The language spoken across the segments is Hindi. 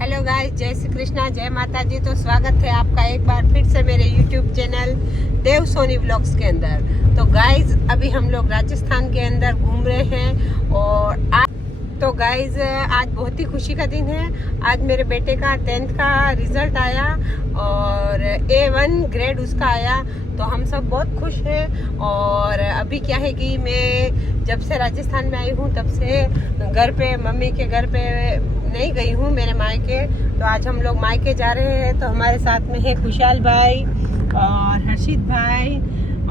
हेलो गाइस, जय श्री कृष्णा, जय माता जी। तो स्वागत है आपका एक बार फिर से मेरे यूट्यूब चैनल देव सोनी व्लॉग्स के अंदर। तो गाइस अभी हम लोग राजस्थान के अंदर घूम रहे हैं और गाइस आज बहुत ही खुशी का दिन है। आज मेरे बेटे का 10th का रिजल्ट आया और A1 ग्रेड उसका आया, तो हम सब बहुत खुश हैं। और अभी क्या है कि मैं जब से राजस्थान में आई हूँ तब से घर पे, मम्मी के घर पे नहीं गई हूँ, मेरे मायके। तो आज हम लोग मायके जा रहे हैं। तो हमारे साथ में है खुशहाल भाई और हर्षित भाई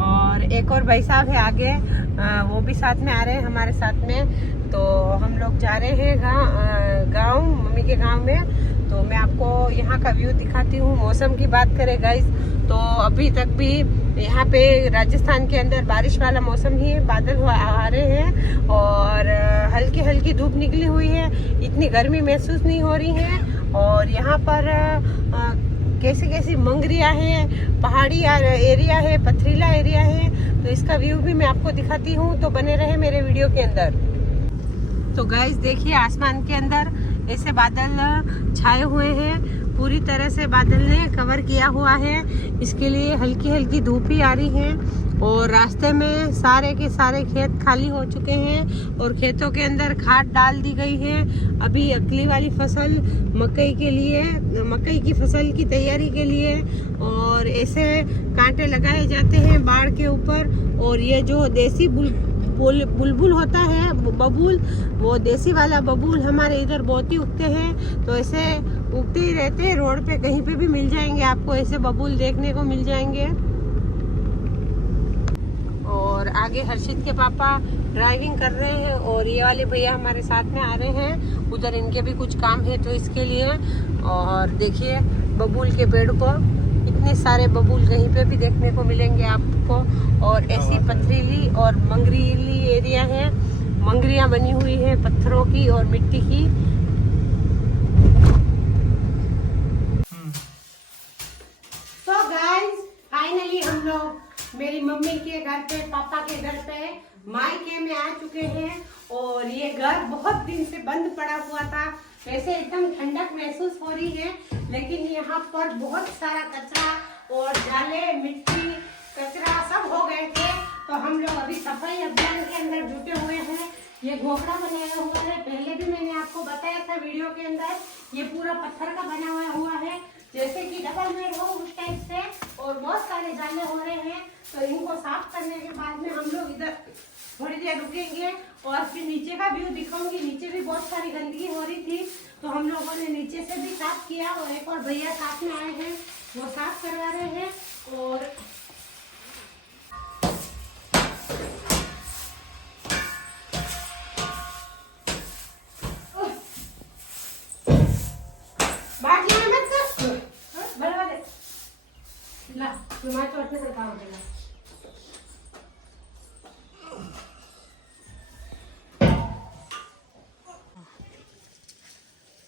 और एक और भाई साहब है आगे, वो भी साथ में आ रहे हैं हमारे साथ में। तो हम लोग जा रहे हैं गांव, मम्मी के गांव में। तो मैं आपको यहाँ का व्यू दिखाती हूँ। मौसम की बात करें गाइस, तो अभी तक भी यहाँ पे राजस्थान के अंदर बारिश वाला मौसम ही है। बादल आ रहे हैं और हल्की हल्की धूप निकली हुई है। इतनी गर्मी महसूस नहीं हो रही है। और यहाँ पर कैसी कैसी मंगरियाँ हैं, पहाड़ी एरिया है, पथरीला एरिया है। तो इसका व्यू भी मैं आपको दिखाती हूँ, तो बने रहे मेरे वीडियो के अंदर। तो गाइस देखिए, आसमान के अंदर ऐसे बादल छाए हुए हैं, पूरी तरह से बादल ने कवर किया हुआ है। इसके लिए हल्की हल्की धूप ही आ रही है और रास्ते में सारे के सारे खेत खाली हो चुके हैं और खेतों के अंदर खाद डाल दी गई है। अभी अगली वाली फसल मकई के लिए, मकई की फसल की तैयारी के लिए। और ऐसे कांटे लगाए जाते हैं बाढ़ के ऊपर। और ये जो देसी बुलबुल होता है, बबूल, वो देसी वाला बबूल हमारे इधर बहुत ही उगते हैं। तो ऐसे उगते ही रहते हैं, रोड पे कहीं पे भी मिल जाएंगे आपको, ऐसे बबूल देखने को मिल जाएंगे। और आगे हर्षित के पापा ड्राइविंग कर रहे हैं और ये वाले भैया हमारे साथ में आ रहे हैं। उधर इनके भी कुछ काम है तो इसके लिए। और देखिए बबूल के पेड़ को, इतने सारे बबूल कहीं पे भी देखने को मिलेंगे आपको। और ऐसी पथरीली और मंगरीली एरिया है, मंगरियां बनी हुई है पत्थरों की और मिट्टी की। तो गाइस फाइनली हम लोग मेरी मम्मी के घर पे, पापा के घर पे, मायके में आ चुके हैं। और ये घर बहुत दिन से बंद पड़ा हुआ था। वैसे एकदम ठंडक महसूस हो रही है, लेकिन यहाँ पर बहुत सारा कचरा और जाले, मिट्टी, कचरा सब हो गए थे। तो हम लोग अभी सफाई अभियान के अंदर जुटे हुए हैं। ये घोपड़ा बनाया हुआ है, पहले भी मैंने आपको बताया था वीडियो के अंदर। ये पूरा पत्थर का बना हुआ है, जैसे कि डबल बेड हो उस टाइप से। और बहुत सारे जाले हो रहे हैं। तो इनको साफ करने के बाद में हम लोग इधर थोड़ी देर रुकेंगे और फिर नीचे का व्यू दिखाऊंगी। नीचे भी बहुत सारी गंदगी हो रही थी, तो हम लोगों ने नीचे से भी साफ किया। और एक और भैया साथ में आए हैं, वो साफ करवा रहे हैं। और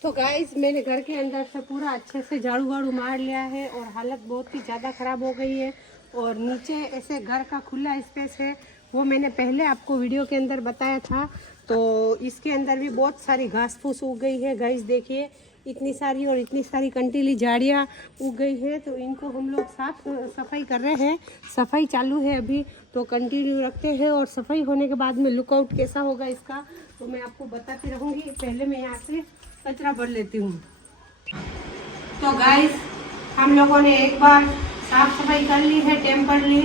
तो गाइस मैंने घर के अंदर से पूरा अच्छे से झाड़ू वाड़ू मार लिया है और हालत बहुत ही ज़्यादा ख़राब हो गई है। और नीचे ऐसे घर का खुला स्पेस है, वो मैंने पहले आपको वीडियो के अंदर बताया था। तो इसके अंदर भी बहुत सारी घास फूस उग गई है गाइस, देखिए इतनी सारी, और इतनी सारी कंटीली झाड़ियाँ उग गई है। तो इनको हम लोग साफ सफाई कर रहे हैं, सफाई चालू है अभी। तो कंटिन्यू रखते हैं और सफाई होने के बाद में लुकआउट कैसा होगा इसका तो मैं आपको बताती रहूँगी। पहले मैं यहाँ से कचरा भर लेती हूँ। तो गाइस हम लोगों ने एक बार साफ सफाई कर ली है टेम्परली।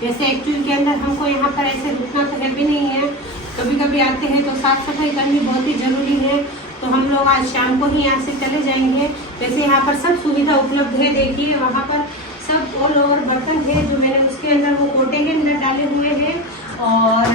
जैसे एक्चुअली के अंदर हमको यहाँ पर ऐसे रुकना तो है भी नहीं है, कभी कभी आते हैं तो साफ सफाई करनी बहुत ही ज़रूरी है। तो हम लोग आज शाम को ही यहाँ से चले जाएंगे। जैसे यहाँ पर सब सुविधा उपलब्ध है, देखिए वहाँ पर सब ऑल ओवर बर्तन है जो मैंने उसके अंदर वो कोटे के अंदर डाले हुए हैं। और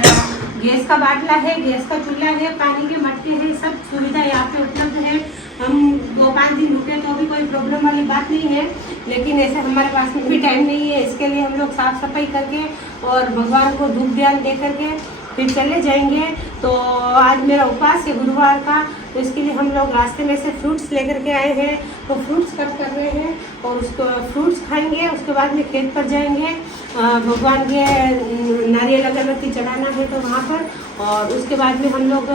गैस का बाटला है, गैस का चूल्हा है, पानी के मटके हैं, सब सुविधा यहाँ पे उपलब्ध है। हम 2-5 दिन रुके तो भी कोई प्रॉब्लम वाली बात नहीं है, लेकिन ऐसे हमारे पास में भी टाइम नहीं है। इसके लिए हम लोग साफ सफाई करके और भगवान को धूप ध्यान दे करके फिर चले जाएंगे। तो आज मेरा उपवास है गुरुवार का, तो इसके लिए हम लोग रास्ते में से फ्रूट्स लेकर के आए हैं। तो फ्रूट्स कट कर रहे हैं और उसको फ्रूट्स खाएंगे। उसके बाद में खेत पर जाएंगे, भगवान के नारियल अगरबत्ती चढ़ाना है तो वहाँ पर। और उसके बाद में हम लोग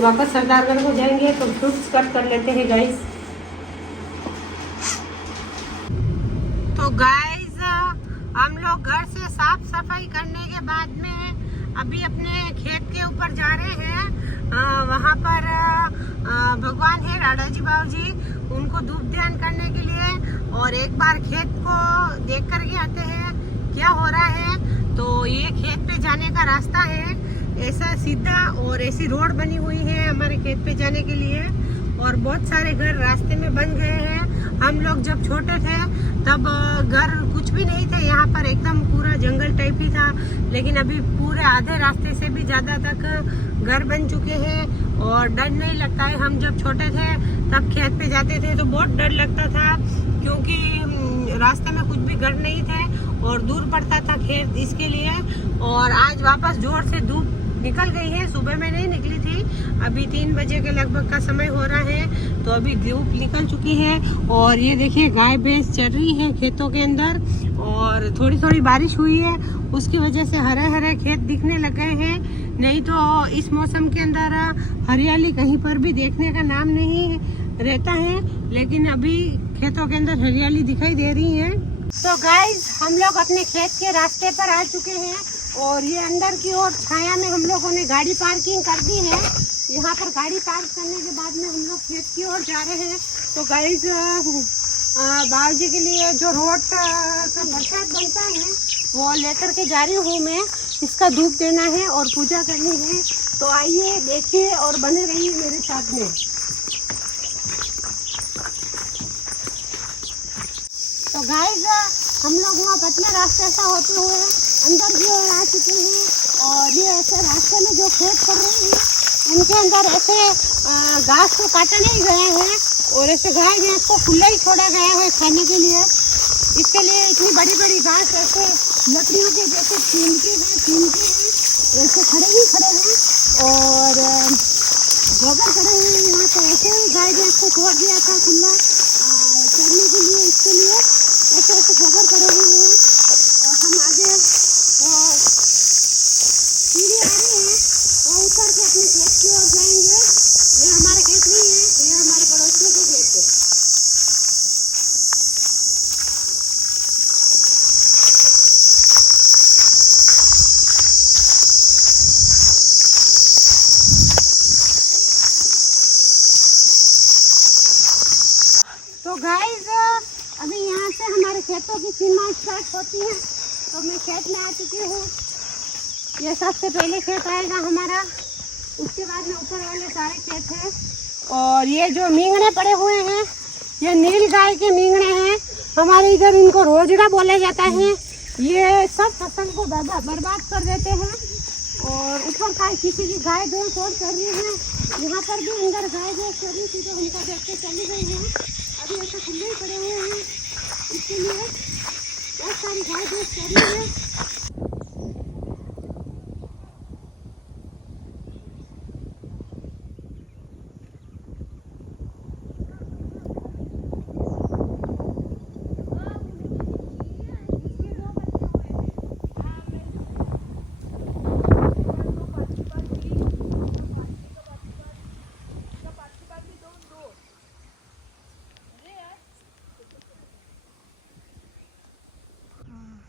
वापस सरदारगढ़ को जाएंगे। तो फ्रूट्स कट कर लेते हैं गाइस। गाइस हम लोग घर से साफ सफाई करने के बाद में अभी अपने खेत के ऊपर जा रहे हैं। वहाँ पर भगवान है राधा जी बाबू जी, उनको धूप ध्यान करने के लिए और एक बार खेत को देख करके आते हैं क्या हो रहा है। तो ये खेत पे जाने का रास्ता है, ऐसा सीधा और ऐसी रोड बनी हुई है हमारे खेत पे जाने के लिए और बहुत सारे घर रास्ते में बन गए हैं। हम लोग जब छोटे थे तब घर कुछ भी नहीं थे, यहाँ पर एकदम पूरा जंगल टाइप ही था, लेकिन अभी पूरे आधे रास्ते से भी ज़्यादा तक घर बन चुके हैं और डर नहीं लगता है। हम जब छोटे थे तब खेत पे जाते थे तो बहुत डर लगता था क्योंकि रास्ते में कुछ भी घर नहीं थे और दूर पड़ता था खेत, इसके लिए। और आज वापस जोर से धूप निकल गई है, सुबह में नहीं निकली थी, अभी 3 बजे के लगभग का समय हो रहा है तो अभी धूप निकल चुकी है। और ये देखिए गाय भैंस चल रही है खेतों के अंदर और थोड़ी थोड़ी बारिश हुई है, उसकी वजह से हरे हरे खेत दिखने लग गए हैं। नहीं तो इस मौसम के अंदर हरियाली कहीं पर भी देखने का नाम नहीं रहता है, लेकिन अभी खेतों के अंदर हरियाली दिखाई दे रही है। तो गाइस हम लोग अपने खेत के रास्ते पर आ चुके हैं और ये अंदर की ओर छाया में हम लोगों ने गाड़ी पार्किंग कर दी है। यहाँ पर गाड़ी पार्क करने के बाद में हम लोग खेत की ओर जा रहे हैं। तो गाइस बाबू जी के लिए जो रोड का प्रसाद बनता है वो लेकर के जा रही हूँ मैं, इसका धूप देना है और पूजा करनी है। तो आइए देखिए और बने रहिए मेरे साथ में। तो गाइस हम लोग वहाँ पतले रास्ते से होते हुए अंदर की ओर आ चुके हैं और ये ऐसे रास्ते में जो खेत कर रहे हैं उनके अंदर ऐसे घास को काटे नहीं गए हैं और ऐसे गाय भैंस को खुला ही छोड़ा गया है खाने के लिए। इसके लिए इतनी बड़ी बड़ी घास ऐसे लकड़ियों के जैसे छीनके हैं ऐसे खड़े हैं और गोबर खड़े हैं यहाँ पे। ऐसे ही गाय भैंस को छोड़ दिया था खुला चरने के लिए, इसके लिए ऐसे ऐसे गोबर खड़े हुए हैं। और हम आगे सीढ़ी आ रही है और उतर के अपने खेत की ओर जाएंगे। ये हमारे खेत नहीं है, ये हमारे पड़ोसियों के खेत है। तो गाइस अभी यहाँ से हमारे खेतों की सीमा स्टार्ट होती है। तो मैं खेत में आ चुकी हूँ, ये सबसे पहले खेत आएगा हमारा, उसके बाद में ऊपर वाले सारे खेत हैं। और ये जो मींगने पड़े हुए हैं ये नील गाय के मींगने हैं, हमारे इधर इनको रोजड़ा बोला जाता है। ये सब फसल को बर्बाद कर देते हैं और ऊपर का किसी की गाय भैंस और चल रही है। यहाँ पर भी अंदर गाय भैंस चल रही थी तो उनको देख के चली गई है। अभी ऐसे खुले ही पड़े हुए हैं, इसके लिए बहुत सारी गाय भैंस चल रही है।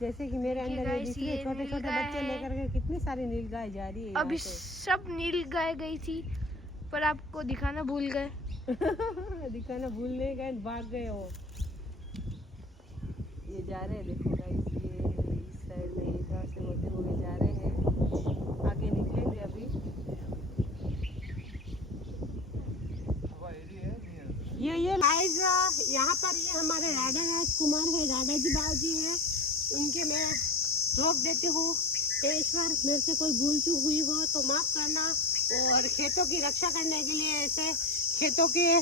जैसे कि मेरे अंदर ये छोटे छोटे बच्चे लेकर के कितनी सारी नील गाय जा रही है। अभी सब नील गाय गई थी पर आपको दिखाना भूल गए। दिखाना भूल नहीं गए, भाग गए वो। ये जा रहे हैं, देखो गाइस, ये इस साइड में इधर से होते हुए जा रहे हैं, आगे निकलेंगे अभी। ये गाइस यहाँ पर ये हमारे राधा राजकुमार है, राधा जी बाबू जी है, इनके मैं रोक देती हूँ। ईश्वर मेरे से कोई भूल चूक हुई हो तो माफ करना। और खेतों की रक्षा करने के लिए ऐसे खेतों के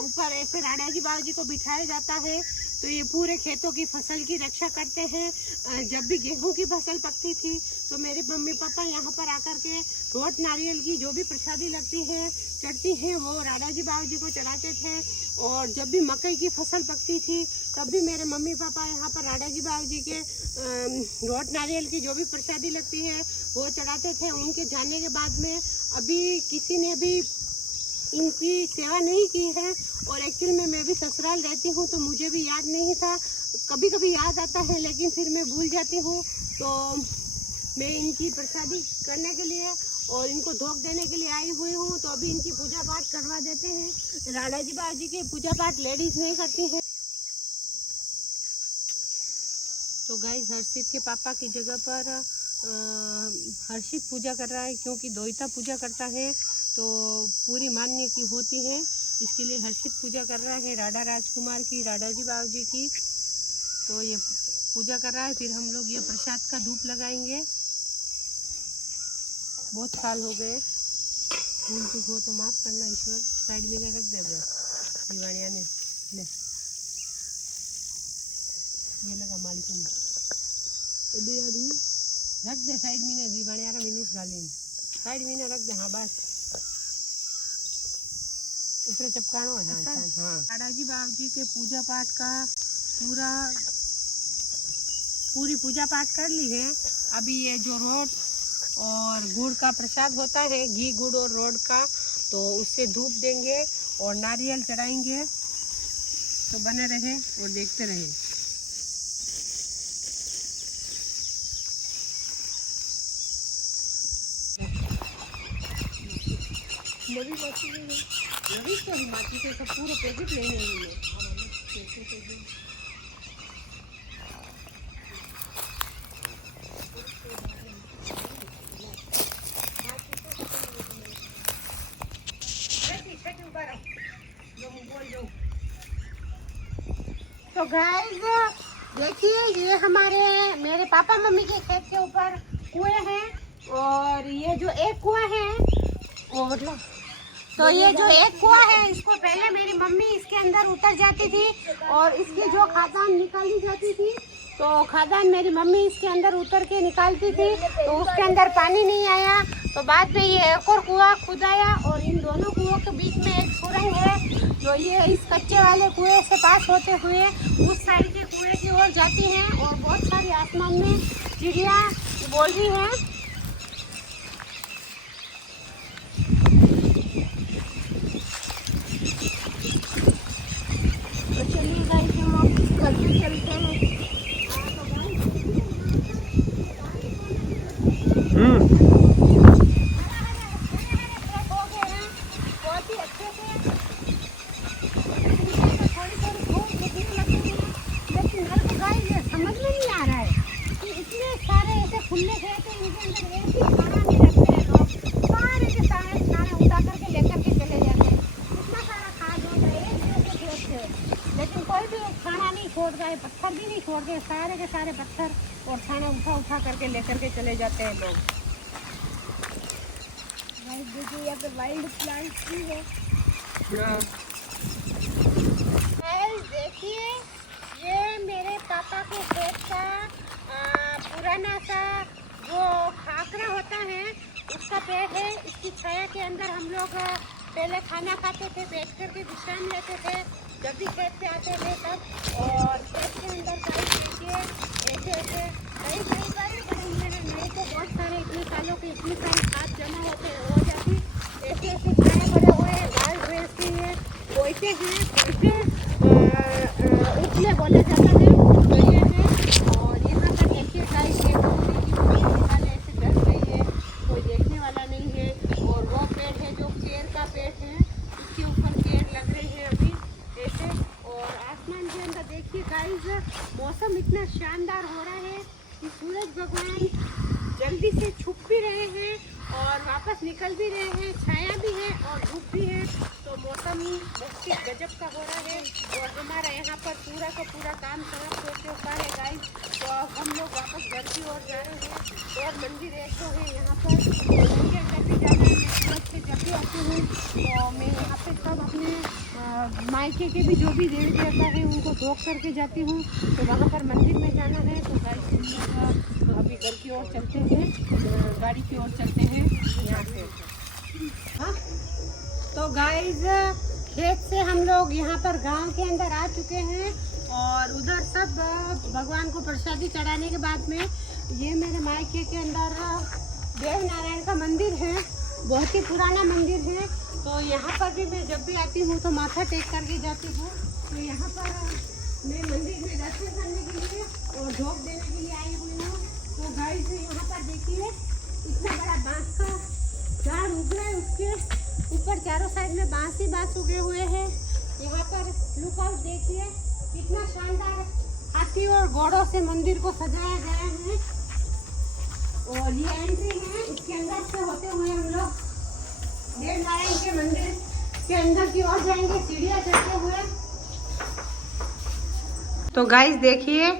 ऊपर ऐसे राधा जी बाबू जी को बिठाया जाता है तो ये पूरे खेतों की फसल की रक्षा करते हैं। जब भी गेहूं की फसल पकती थी तो मेरे मम्मी पापा यहाँ पर आकर के रोट नारियल की जो भी प्रसादी लगती है चढ़ती है वो राधा जी बाबू जी को चढ़ाते थे। और जब भी मकई की फसल पकती थी तब भी मेरे मम्मी पापा यहाँ पर राधा जी बाबू जी के रोट नारियल की जो भी प्रसादी लगती है वो चढ़ाते थे। उनके जाने के बाद में अभी किसी ने भी इनकी सेवा नहीं की है। और एक्चुअल में मैं भी ससुराल रहती हूँ तो मुझे भी याद नहीं था, कभी कभी याद आता है लेकिन फिर मैं भूल जाती हूँ। तो मैं इनकी प्रसादी करने के लिए और इनको धोख देने के लिए आई हुई हूँ। तो अभी इनकी पूजा पाठ करवा देते हैं। राधा जी बाबा की पूजा पाठ लेडीज नहीं करती हैं। तो गाइस हर्षित के पापा की जगह पर हर्षित पूजा कर रहा है, क्योंकि दोहिता पूजा करता है तो पूरी मान्य की होती है, इसके लिए हर्षित पूजा कर रहा है राधा राजकुमार की, राधा जी बाबू जी की। तो ये पूजा कर रहा है। फिर हम लोग ये प्रसाद का धूप लगाएंगे। बहुत साल हो गए, भूल चूक हो तो माफ़ करना ईश्वर। साइड में रख दे दीवानिया ने ले ये लगा मालिक रख दे साइड में दीवानिया मिनट गाली साइड में रख दे। हाँ बस इसमें चपकानो है। हाँ राधा जी बाबू जी के पूजा पाठ का पूरी पूजा पाठ कर ली है। अभी ये जो रोट और गुड़ का प्रसाद होता है, घी गुड़ और रोट का, तो उससे धूप देंगे और नारियल चढ़ाएंगे। तो बने रहे और देखते रहे। नवी तो माटी से सब पूरा पैकेट लेने तो गाइस देखिए, ये मेरे पापा मम्मी के खेत के ऊपर कुएं हैं। और ये जो एक कुआं है वो मतलब तो ये जो एक कुआं है, इसको पहले मेरी मम्मी इसके अंदर उतर जाती थी और इसकी जो खादान निकाली जाती थी, तो खादान मेरी मम्मी इसके अंदर उतर के निकालती थी। तो उसके अंदर पानी नहीं आया, तो बाद में ये एक और कुआं खुदाया और इन दोनों कुओं के बीच में एक सुरंग है, जो ये इस कच्चे वाले कुएं से पास होते हुए उस साइड के कुएं की ओर जाती हैं। और बहुत सारी आसमान में चिड़िया बोल रही हैं। तो चलिए गाइस, हम अब घर पे चलते हैं। बहुत ही अच्छे से लेकिन मेरे को गाइस ये समझ में नहीं आ रहा है कि इतने सारे ऐसे खुले खेत हैं, इनके अंदर एक ही खाना नहीं रखते हैं लोग, सारे के सारे खाना उठा करके लेकर के चले जाते हैं। इतना सारा खाद होता है एक जैसे खेत से, लेकिन कोई भी खाना नहीं छोड़ गए, पत्थर भी नहीं छोड़ गए, सारे के सारे पत्थर और खाना उठा करके लेकर के चले जाते हैं लोग। देखिए यहाँ पे वाइल्ड प्लांट्स भी है। देखिए ये मेरे पापा के खेत का पुराना सा जो खाकरा होता है उसका पेड़ है। इसकी छाया के अंदर हम लोग पहले खाना खाते थे, बैठ कर के विश्राम लेते थे जब भी खेत पे आते थे तब। और खेत के अंदर देखिए ऐसे ऐसे कई नहीं तो बहुत सारे इतने सालों के इतनी सारी खाद जमा हो जाती, ऐसे ऐसे छाया पड़े हुए हैं। घास भैंस के लिए कोयते हैं, कोयते उछले बोला जाता है, तो ये है। और यहाँ पर देखिए गाइस ऐसे डर गई है, कोई देखने वाला नहीं है। और वो पेड़ है जो केर का पेड़ है, इसके ऊपर केर लग रही है अभी ऐसे। और आसमान के अंदर देखिए गाइस, मौसम इतना शानदार हो रहा है कि सूरज भगवान जल्दी से छुप भी रहे हैं और वापस निकल भी रहे हैं, छाया भी है और धूप भी है। तो मौसम बहुत ही गजब का हो रहा है। और हमारा यहाँ पर पूरा का पूरा काम समाप्त हो चुका है गाइस। तो अब हम लोग वापस घर की ओर जा रहे हैं। और मंदिर एक तो है यहाँ पर, मुझे जब भी जाना है, मैं सूरज से जब भी आती हूँ तो मैं यहाँ पे सब अपने मायके के भी जो भी देवी देवता है उनको धोख करके जाती हूँ। तो वहाँ पर मंदिर में जाना है। तो गाइस अभी घर की ओर चलते हैं, गाड़ी की ओर चलते हैं यहाँ से। हाँ तो गाइस खेत से हम लोग यहाँ पर गांव के अंदर आ चुके हैं। और उधर सब भगवान को प्रसादी चढ़ाने के बाद में ये मेरे मायके के अंदर देव नारायण का मंदिर है। बहुत ही पुराना मंदिर है। तो यहाँ पर भी मैं जब भी आती हूँ तो माथा टेक करके जाती हूँ। तो यहाँ पर मैं मंदिर में दर्शन करने के लिए और ढोक देने के लिए आई हुई हूँ। तो गाइस यहाँ पर देखिए इतना बड़ा बांस का झाड़ उग रहा है, उसके ऊपर चारों साइड में बांस ही बांस उगे हुए हैं। यहाँ पर लुकआउट देखिए, कितना शानदार हाथी और घोड़ों से मंदिर को सजाया गया है। और ये एंट्री है, इसके अंदर से होते हुए हम लोग देवनारायण के मंदिर के अंदर की ओर जाएंगे सीढ़ियाँ चढ़ते हुए। तो गाइस देखिए,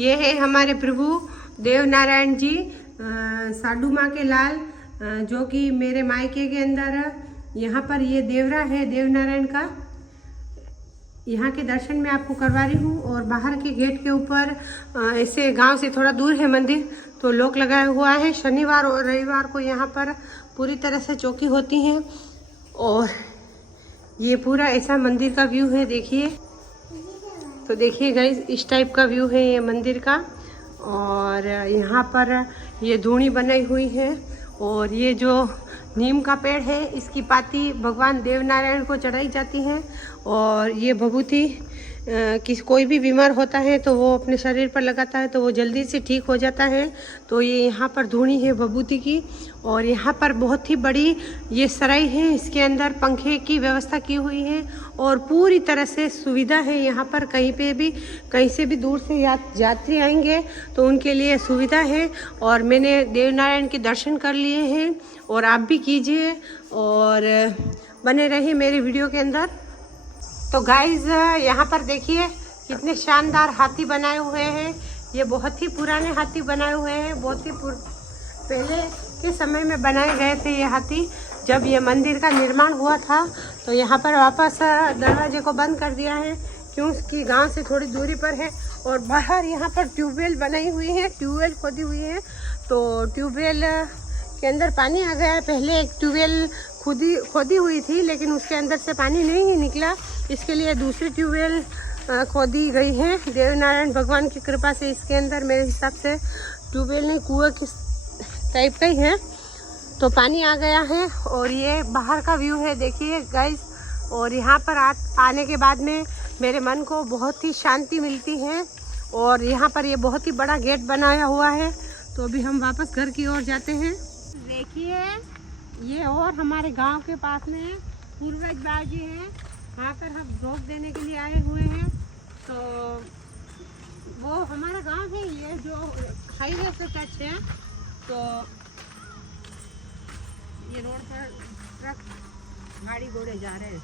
ये है हमारे प्रभु देवनारायण जी, साधु माँ के लाल, जो कि मेरे मायके के अंदर यहाँ पर ये देवरा है देवनारायण का। यहाँ के दर्शन मैं आपको करवा रही हूँ। और बाहर के गेट के ऊपर ऐसे गांव से थोड़ा दूर है मंदिर, तो लोग लगाया हुआ है। शनिवार और रविवार को यहाँ पर पूरी तरह से चौकी होती हैं। और ये पूरा ऐसा मंदिर का व्यू है, देखिए। तो देखिए गाइस, इस टाइप का व्यू है ये मंदिर का। और यहाँ पर ये धूणी बनाई हुई है। और ये जो नीम का पेड़ है, इसकी पाती भगवान देवनारायण को चढ़ाई जाती है। और ये भभूति कोई भी बीमार होता है तो वो अपने शरीर पर लगाता है तो वो जल्दी से ठीक हो जाता है। तो ये यहाँ पर धूणी है भभूति की। और यहाँ पर बहुत ही बड़ी ये सराय है, इसके अंदर पंखे की व्यवस्था की हुई है और पूरी तरह से सुविधा है। यहाँ पर कहीं से भी दूर से यात्री आएंगे तो उनके लिए सुविधा है। और मैंने देवनारायण के दर्शन कर लिए हैं और आप भी कीजिए और बने रहिए मेरे वीडियो के अंदर। तो गाइज यहाँ पर देखिए कितने शानदार हाथी बनाए हुए हैं। ये बहुत ही पुराने हाथी बनाए हुए हैं, बहुत ही पहले के समय में बनाए गए थे ये हाथी। जब ये मंदिर का निर्माण हुआ था तो यहाँ पर वापस दरवाजे को बंद कर दिया है, क्योंकि गांव से थोड़ी दूरी पर है। और बाहर यहाँ पर ट्यूबवेल बनाई हुई है, ट्यूबवेल खोदी हुई है। तो ट्यूबवेल के अंदर पानी आ गया है। पहले एक ट्यूबवेल खोदी हुई थी, लेकिन उसके अंदर से पानी नहीं निकला, इसके लिए दूसरी ट्यूबवेल खोदी गई है। देवनारायण भगवान की कृपा से इसके अंदर मेरे हिसाब से ट्यूबवेल नहीं, कुआं की टाइप का ही है, तो पानी आ गया है। और ये बाहर का व्यू है, देखिए गाइस। और यहाँ पर आने के बाद में मेरे मन को बहुत ही शांति मिलती है। और यहाँ पर ये बहुत ही बड़ा गेट बनाया हुआ है। तो अभी हम वापस घर की ओर जाते हैं। देखिए ये और हमारे गांव के पास में पूर्वज बाजी हैं, वहाँ पर हम ढोक देने के लिए आए हुए हैं। तो वो हमारा गांव है, ये जो हाईवे से टच है। तो ये रोड पर ट्रक गाड़ी घोड़े जा रहे हैं।